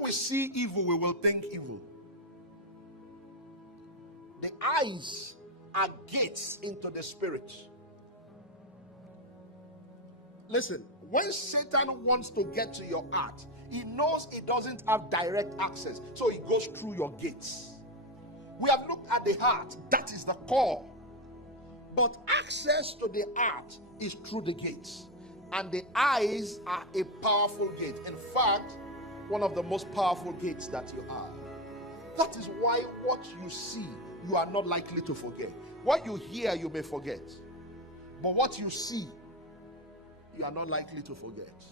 we see evil, we will think evil. The eyes are gates into the spirit. Listen, when Satan wants to get to your heart, he knows he doesn't have direct access, so he goes through your gates. We have looked at the heart, that is the core. But access to the heart is through the gates. And the eyes are a powerful gate. In fact, one of the most powerful gates that you have. That is why what you see, you are not likely to forget. What you hear, you may forget. But what you see, you are not likely to forget.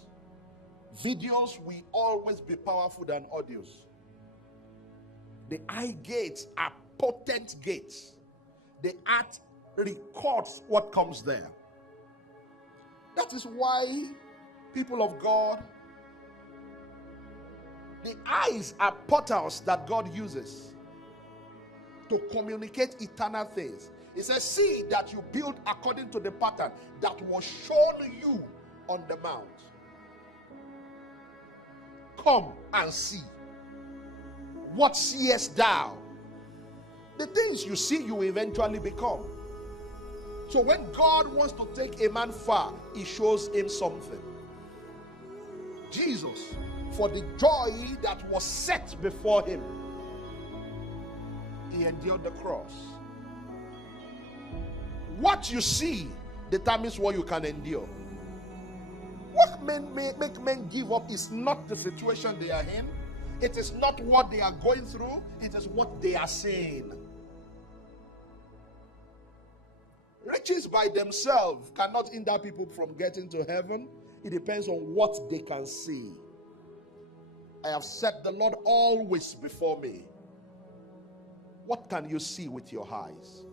Videos will always be powerful than audios. The eye gates are potent gates. The heart records what comes there. That is why, people of God, the eyes are portals that God uses to communicate eternal things. He says, see that you build according to the pattern that was shown you on the mount. Come and see. What seest thou? The things you see, you eventually become. So when God wants to take a man far, he shows him something. Jesus, for the joy that was set before him, he endured the cross. What you see determines what you can endure. What make men give up is not the situation they are in. It is not what they are going through. It is what they are saying. Riches by themselves cannot hinder people from getting to heaven. It depends on what they can see. I have set the Lord always before me. What can you see with your eyes?